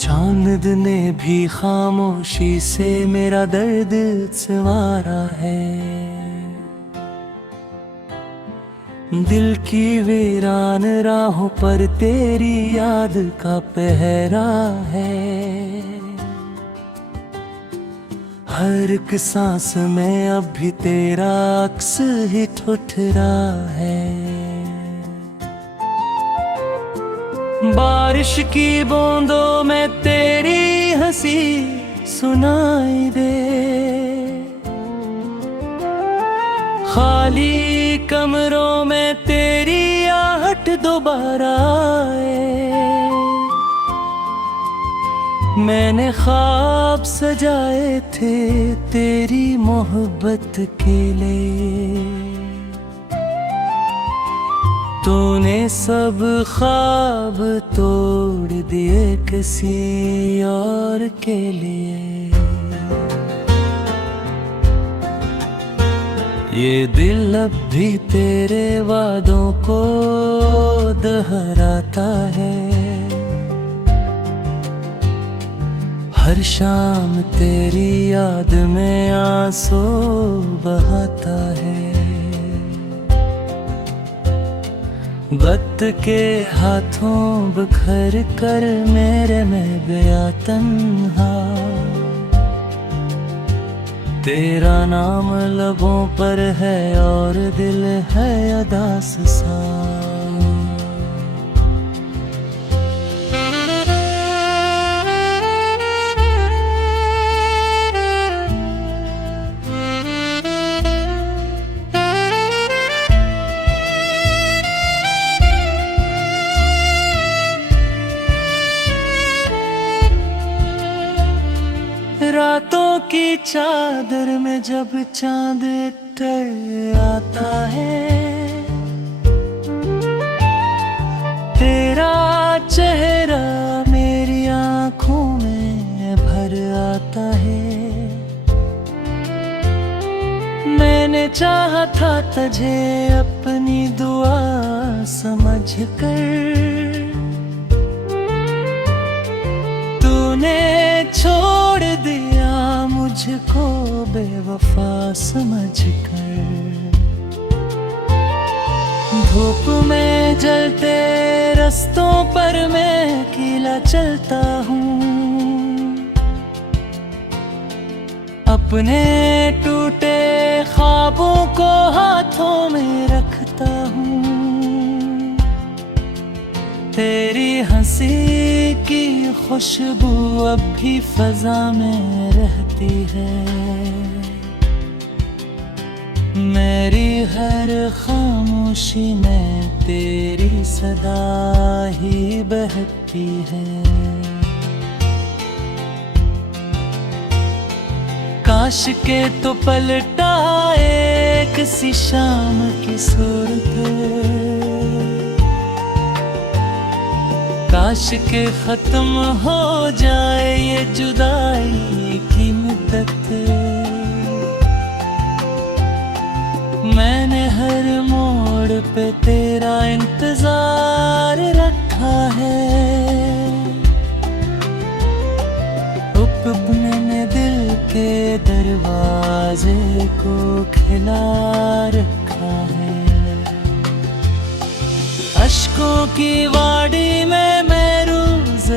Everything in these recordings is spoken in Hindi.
चांद ने भी खामोशी से मेरा दर्द संवारा है। दिल की वीरान राहों पर तेरी याद का पहरा है। हर एक सांस में अब भी तेरा अक्स ही ठुठरा है। बारिश की बूंदों में तेरी हंसी सुनाई दे। खाली कमरों में तेरी आहट दोबारा आए। मैंने ख्वाब सजाए थे तेरी मोहब्बत के लिए। तूने सब ख्वाब तोड़ दिए किसी और के लिए। ये दिल अब भी तेरे वादों को दोहराता है। हर शाम तेरी याद में आंसू बहाता है। वक्त के हाथों बिखर कर मेरे में गया तन्हा। तेरा नाम लबों पर है और दिल है उदास सा। रातों की चादर में जब चांद ढल आता है। तेरा चेहरा मेरी आंखों में भर आता है। मैंने चाहा था तुझे अपनी दुआ समझकर। तूने छोड़ दिया मुझको बेवफा समझकर। धूप में जलते रस्तों पर मैं अकेला चलता हूँ। अपने टूटे ख्वाबों को हाथों में रखता हूँ। तेरी हंसी की खुशबू अब भी फजा में रहती है। मेरी हर खामोशी में तेरी सदा ही बहती है। काश के तो पलटा एक सी शाम की सूरत। काश के खत्म हो जाए ये जुदाई की मुद्दत। मैंने हर मोड़ पे तेरा इंतजार रखा है। अपने दिल के दरवाजे को खिला रखा है। अश्कों की वाड़ी में मैं रोज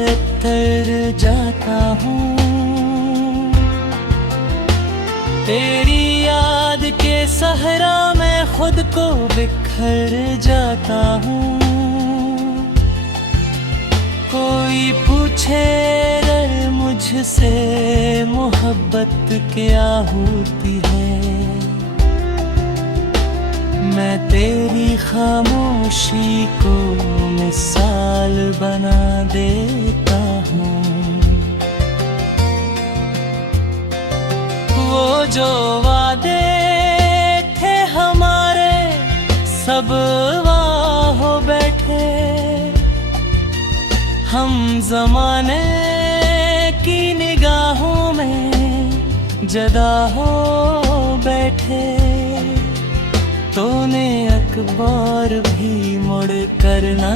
तर जाता हूँ। तेरी याद के सहरा में खुद को बिखर जाता हूँ। कोई पूछे अगर मुझसे मोहब्बत क्या होती है। मैं तेरी खामोशी को मिसाल बना देता हूँ। वो जो वादे थे हमारे सब वाह हो बैठे। हम ज़माने की निगाहों में जदा हो बैठे। तूने अखबार भी मुड़ कर ना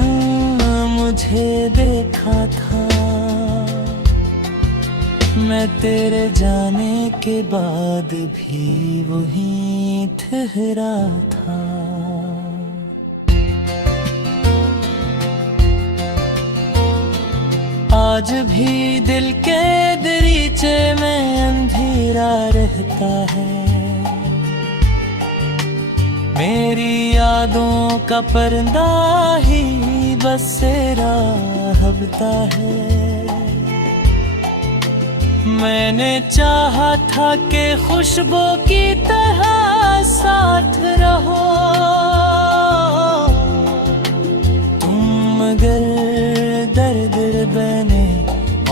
मुझे देखा था। मैं तेरे जाने के बाद भी वहीं ठहरा था। आज भी दिल के दरीचे में अंधेरा रहता है। मेरी यादों का पर्दा ही बसेरा हबता है। मैंने चाहा था कि खुशबू की तरह साथ रहो तुम, मगर दर्द बने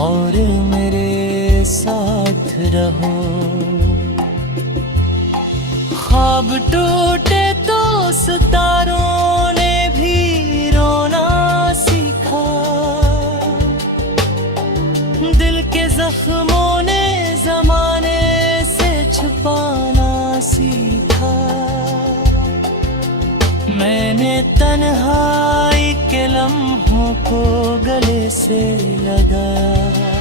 और मेरे साथ रहो। ख्वाब टूटे तो सितारों ने भी रोना सीखा। दिल के जख्मों ने जमाने से छुपाना सीखा। मैंने तन्हाई के लम्हों को गले से लगाया।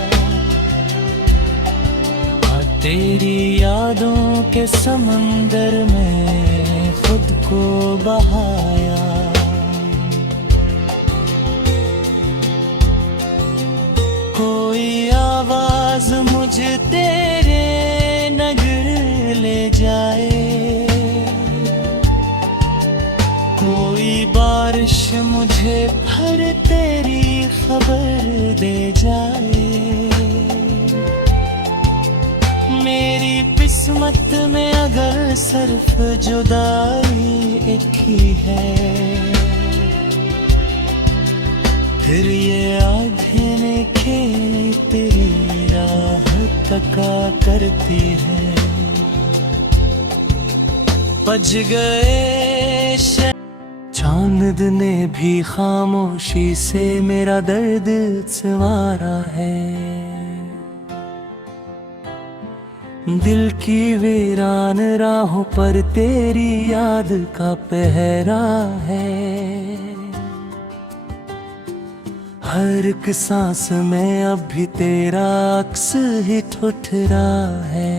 तेरी यादों के समंदर में खुद को बहाया। कोई आवाज मुझे तेरे नगर ले जाए, कोई बारिश मुझे फिर तेरी खबर दे जाए। मेरी किस्मत में अगर सिर्फ जुदाई एक ही है, फिर ये आँखें तेरी राह तका करती है। बज गए चांद ने भी खामोशी से मेरा दर्द संवारा है। दिल की वीरान राहों पर तेरी याद का पहरा है। हर एक सांस में अब भी तेरा अक्स ही ठुठरा है।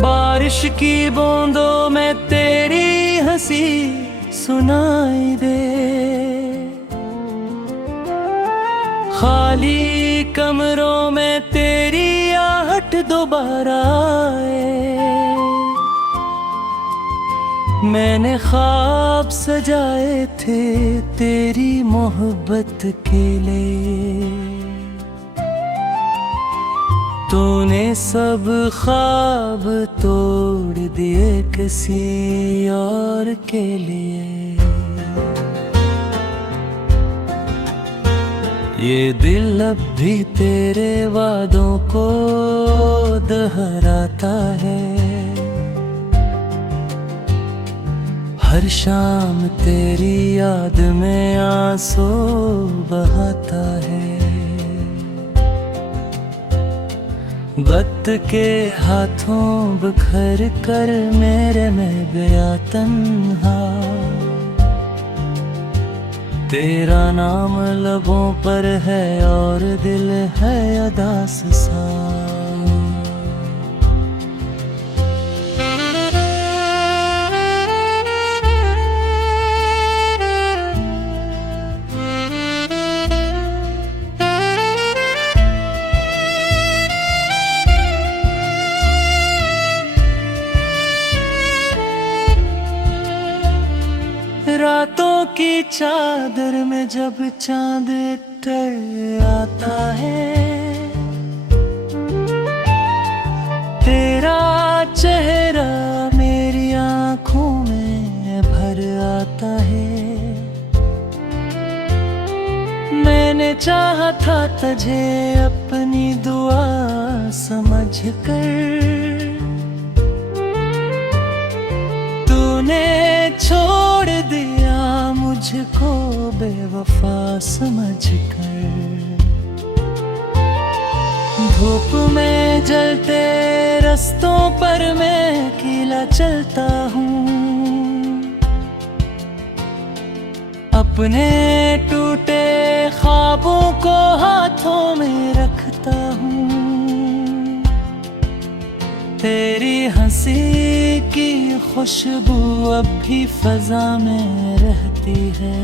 बारिश की बूंदों में तेरी हंसी सुनाई दे। खाली कमरों में तेरी आहट दोबारा आए। मैंने ख्वाब सजाए थे तेरी मोहब्बत के लिए, तूने सब ख्वाब तोड़ दिए किसी और के लिए। ये दिल अब भी तेरे वादों को दोहराता है। हर शाम तेरी याद में आंसू बहाता है। वक्त के हाथों बिखर कर मेरे में गया तन्हा। तेरा नाम लबों पर है और दिल है उदास सा। रातों की चादर में जब चांद ढल आता है, तेरा चेहरा मेरी आँखों में भर आता है। मैंने चाहा था तुझे अपनी दुआ समझकर, तूने छोड़ दिया मुझको बेवफा समझकर। धूप में जलते रस्तों पर मैं अकेला चलता हूँ। अपने टूटे ख्वाबों को हाथों में रखता हूँ, तेरी हंसी की खुशबू अब भी फजा में रहती है,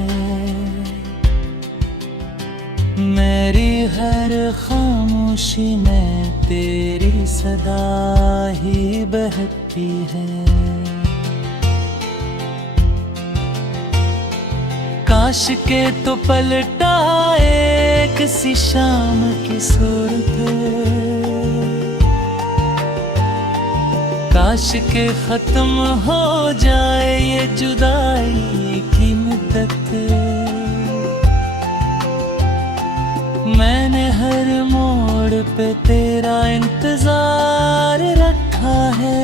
मेरी हर खामोशी में तेरी सदा ही बहती है। काश के तो पलटाए किसी शाम की सूरत, काश के खत्म हो जाए ये जुदाई की मुद्दत। मैंने हर मोड़ पे तेरा इंतजार रखा है,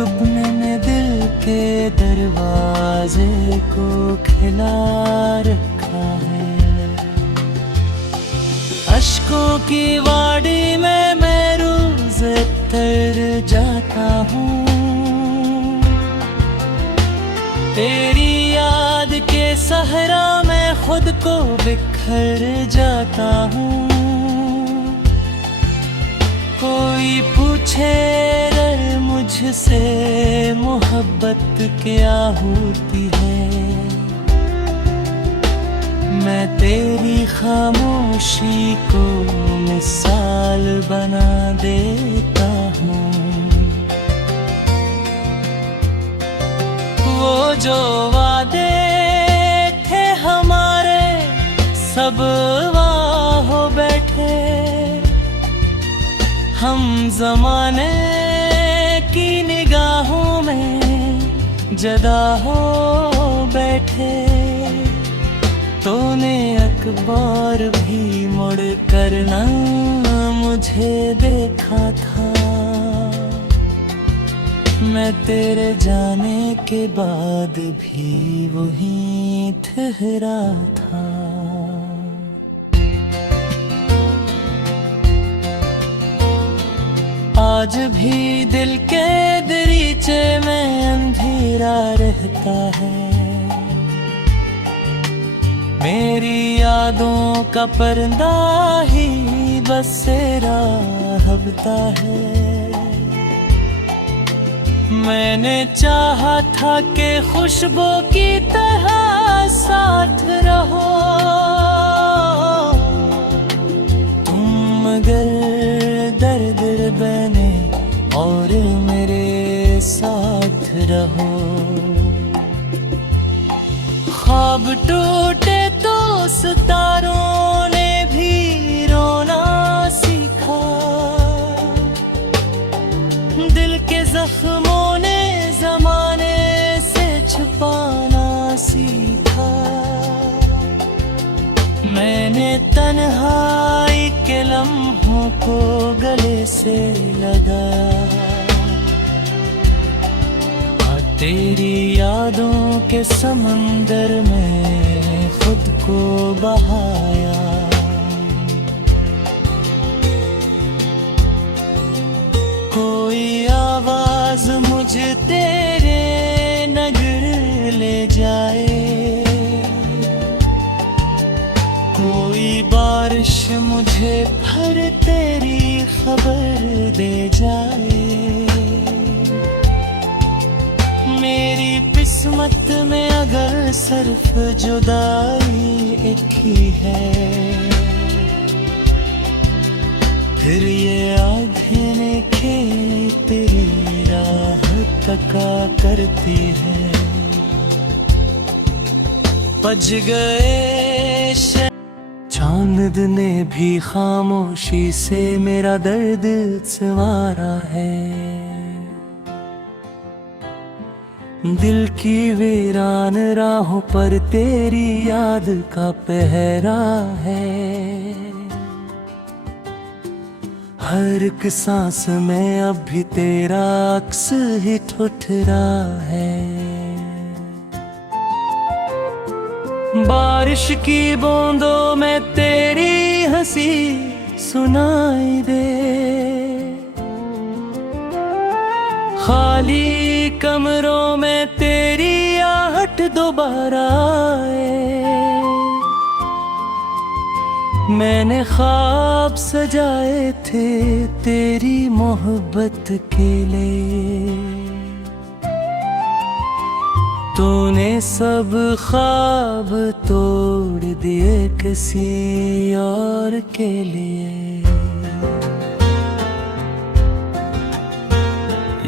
अपने दिल के दरवाजे को खिला रखा है। अश्कों की वाड़ी में मैं रोज तर जाता हूँ, तेरी याद के सहरा में खुद को बिखर जाता हूँ। कोई पूछे अगर मुझसे मोहब्बत क्या होती है, मैं तेरी खामोशी को मिसाल बना देता हूँ। वो जो वादे थे हमारे सब वाह हो बैठे, हम ज़माने की निगाहों में जदा हो बैठे। तूने अखबार भी मुड़ कर ना मुझे देखा था, मैं तेरे जाने के बाद भी वहीं ठहरा था। आज भी दिल के दरीचे में अंधेरा रहता है, मेरी यादों का पर्दा ही बसेरा हबता है। मैंने चाहा था कि खुशबू की तरह साथ रहो, तुम मगर दर्द बने और मेरे साथ रहो। ख्वाब टूटे तो सितारों ने भी रोना सीखा, दिल के जख्मों ने जमाने से छुपाना सीखा। मैंने तन्हाई के लम्हों को गले से लगाया, तेरी यादों के समंदर में खुद को बहाया। कोई आवाज मुझे तेरे नगर ले जाए, कोई बारिश मुझे फिर तेरी खबर दे जाए। मेरी किस्मत में अगर सिर्फ जुदाई एक ही है, फिर ये आँखें तेरी राह तका करती है। बज गए चांद ने भी खामोशी से मेरा दर्द संवारा है, दिल की वीरान राहों पर तेरी याद का पहरा है। हर एक सांस में अब भी तेरा अक्स ही ठुठरा है। बारिश की बूंदों में तेरी हंसी सुनाई दे, खाली कमरों में तेरी आहट दो दोबारा आए। मैंने ख्वाब सजाए थे तेरी मोहब्बत के लिए, तूने सब ख्वाब तोड़ दिए किसी और के लिए।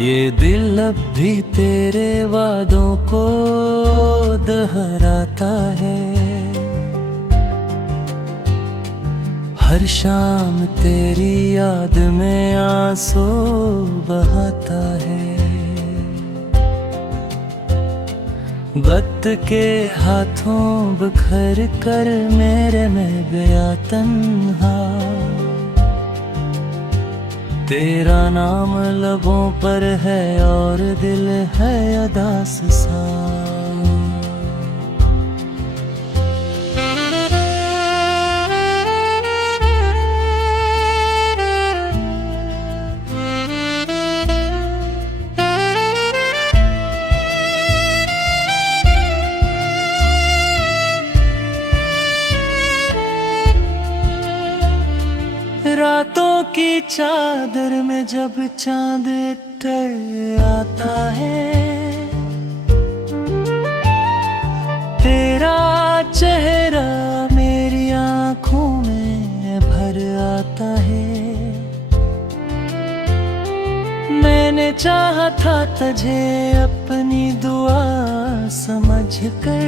ये दिल अब भी तेरे वादों को दोहराता है, हर शाम तेरी याद में आंसू बहाता है। वक्त के हाथों बिखर कर मेरे में गया तन्हा, तेरा नाम लबों पर है और दिल है उदास सा। रातों की चादर में जब चांद ढल आता है, तेरा चेहरा मेरी आँखों में भर आता है। मैंने चाहा था तुझे अपनी दुआ समझकर,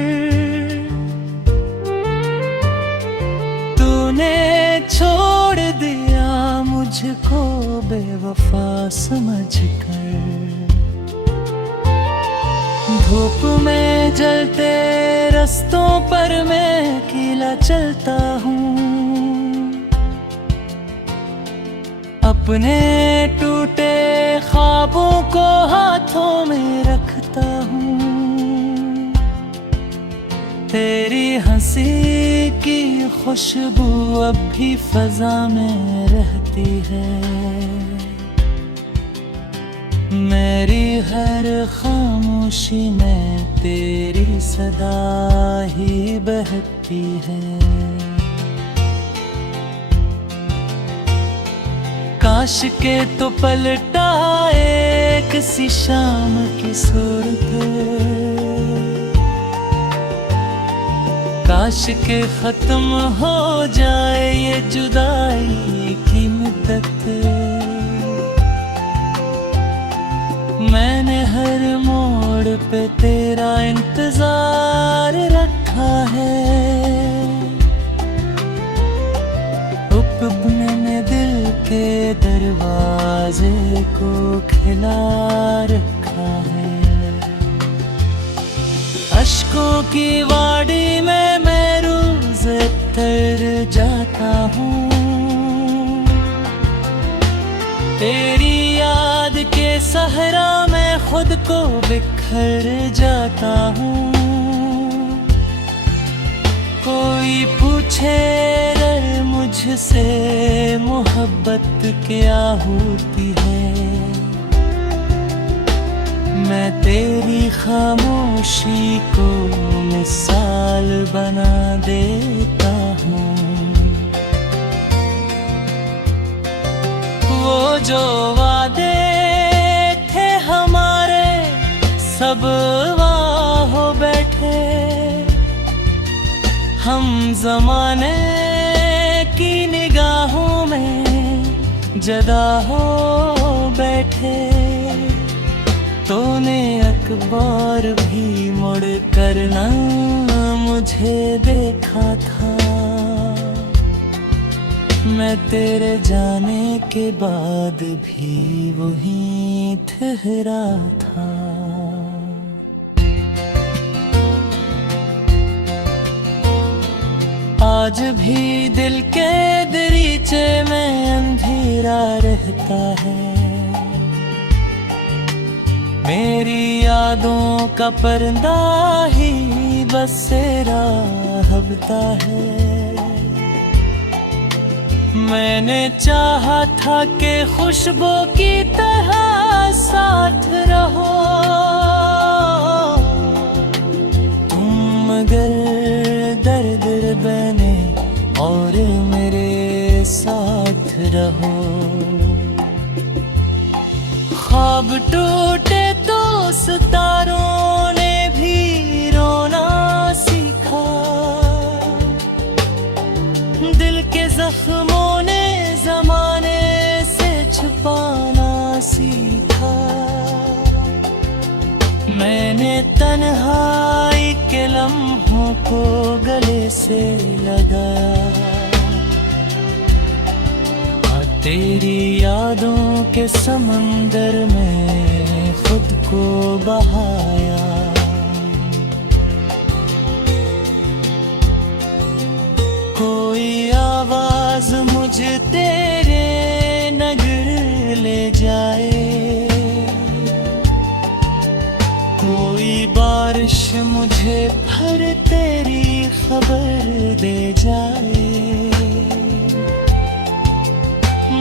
तूने छोड़ दिया मुझको बेवफा समझकर। धूप में जलते रस्तों पर मैं अकेला चलता हूँ, अपने टूटे ख्वाबों को हाथों में रखता हूँ। तेरी हंसी की खुशबू अब भी फजा में रहती है, मेरी हर खामोशी में तेरी सदा ही बहती है। काश के तो पलटाए किसी शाम की सूरत, काश के खत्म हो जाए ये जुदाई की मुद्दत। मैंने हर मोड़ पे तेरा इंतजार रखा है, अपने दिल के दरवाजे को खिला रखा है। अश्कों की वाड़ी में मैं रोज तर जाता हूँ, तेरी याद के सहरा में खुद को बिखर जाता हूँ। कोई पूछे अगर मुझसे मोहब्बत क्या होती है, मैं तेरी खामोशी को मिसाल बना देता हूँ। वो जो वादे थे हमारे सब वहाँ हो बैठे, हम ज़माने की निगाहों में जदा हो बैठे। तूने अखबार भी मुड़ कर ना मुझे देखा था, मैं तेरे जाने के बाद भी वहीं ठहरा था। आज भी दिल के दरीचे में अंधेरा रहता है, मेरी यादों का पर्दा ही बसेरा हबता है। मैंने चाहा था कि खुशबू की तरह साथ रहो, तुम मगर दर्द बने और मेरे साथ रहो। ख्वाब टूटे तो सितारों ने भी रोना सीखा, दिल के जख्मों ने जमाने से छुपाना सीखा। मैंने तन्हाई के लम्हों को गले से लगाया, तेरी यादों के समंदर में खुद को बहाया। कोई आवाज मुझे तेरे नगर ले जाए, कोई बारिश मुझे फिर तेरी खबर दे जाए।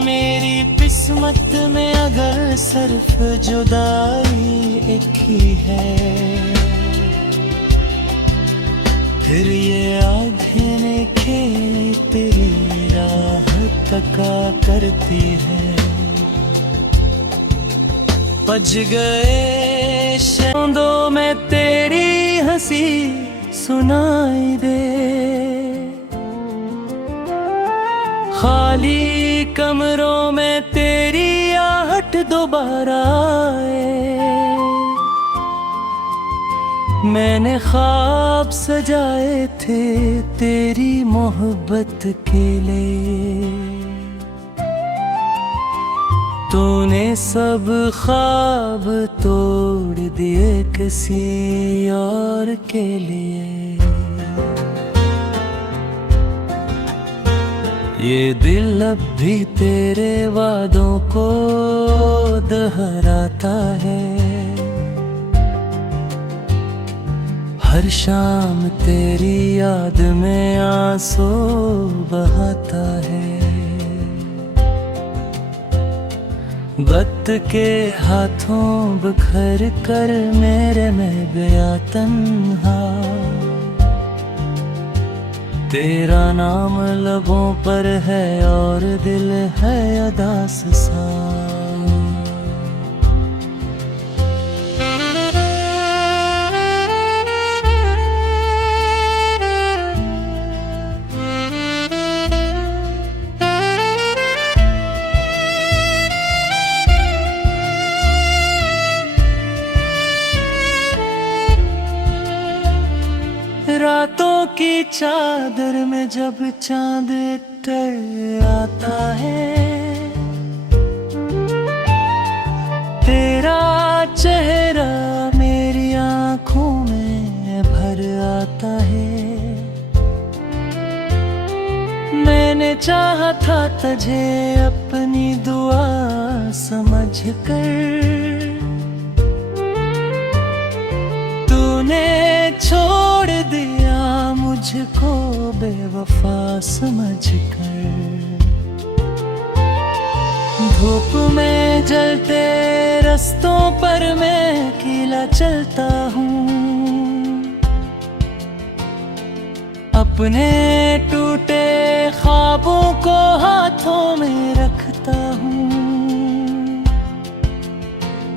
मेरी किस्मत में अगर सिर्फ जुदाई एक ही है, फिर ये आँखें खेल तेरी राह तका करती है। बज गए शब्दों में तेरी हंसी सुनाई दे, खाली कमरों में तेरी आहट दोबारा आए। मैंने ख्वाब सजाए थे तेरी मोहब्बत के लिए, तूने सब ख्वाब तोड़ दिए किसी और के लिए। ये दिल अब भी तेरे वादों को दोहराता है, हर शाम तेरी याद में आंसू बहाता है। वक्त के हाथों बिखर कर मेरे में गया तन्हा, तेरा नाम लबों पर है और दिल है उदास सा। रातों की चादर में जब चांद ढल आता है, तेरा चेहरा मेरी आँखों में भर आता है। मैंने चाहा था तुझे अपनी दुआ समझकर, तूने छोड़ दिया मुझको बेवफा समझकर। धूप में जलते रस्तों पर मैं अकेला चलता हूँ, अपने टूटे ख्वाबों को हाथों में रखता हूँ।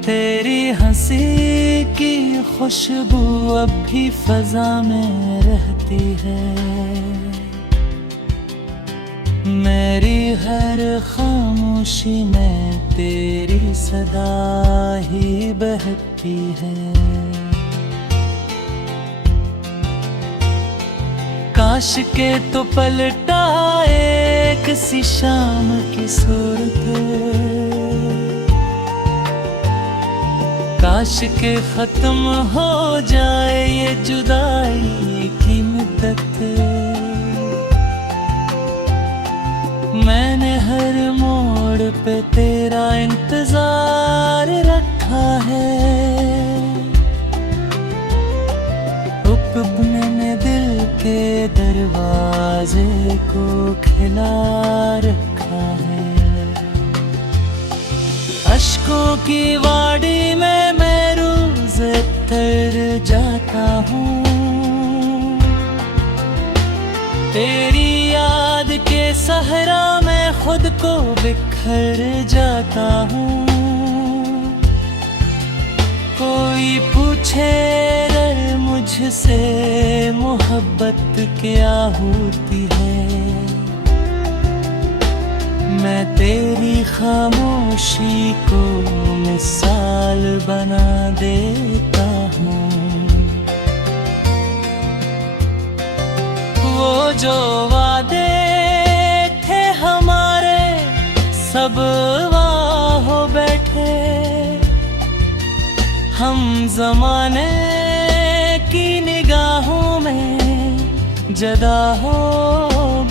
तेरी हंसी की खुशबू अब भी फजा में रहती है, मेरी हर खामोशी में तेरी सदा ही बहती है। काश के तो पलटा किसी शाम की सूरत, काश के खत्म हो जाए ये जुदाई की मुद्दत। मैंने हर मोड़ पे तेरा इंतजार रखा है, अपने दिल के दरवाजे को खिला रखा है। अश्कों की वाड़ी में मैं रोज तर जाता हूँ, तेरी याद के सहरा में खुद को बिखर जाता हूँ। कोई पूछे अगर मुझसे मोहब्बत क्या होती है, मैं तेरी खामोशी को मिसाल बना देता हूँ। वो जो वादे थे हमारे सब वहाँ हो बैठे, हम ज़माने की निगाहों में जदा हो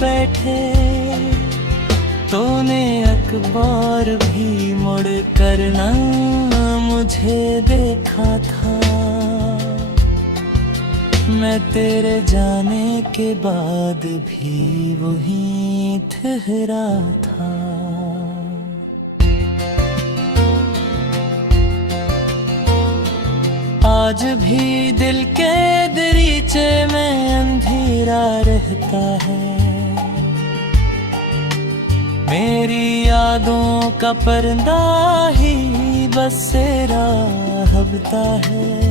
बैठे। तूने अखबार भी मुड़ कर ना मुझे देखा था, मैं तेरे जाने के बाद भी वहीं ठहरा था। आज भी दिल के दरीचे में अंधेरा रहता है, मेरी यादों का पर्दा ही बसेरा हबता है।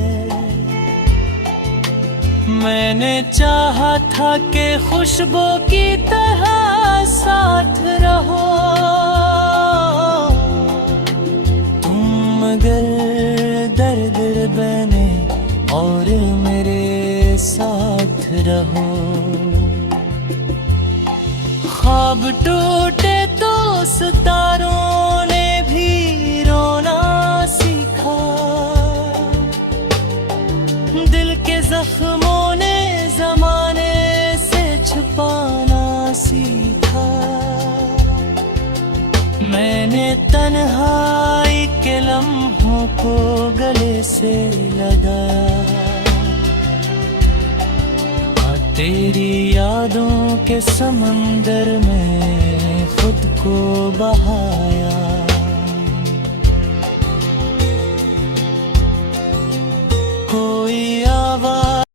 मैंने चाहा था कि खुशबू की तरह साथ रहो, तुम मगर दर्द बने और मेरे साथ रहो। ख्वाब टूटे तो सितारों ने भी रोना सीखा, दिल के जख्मों ने जमाने से छुपाना सीखा। मैंने तन्हाई के लम्हों को गले से लगाया, तेरी यादों के समंदर में खुद को बहाया।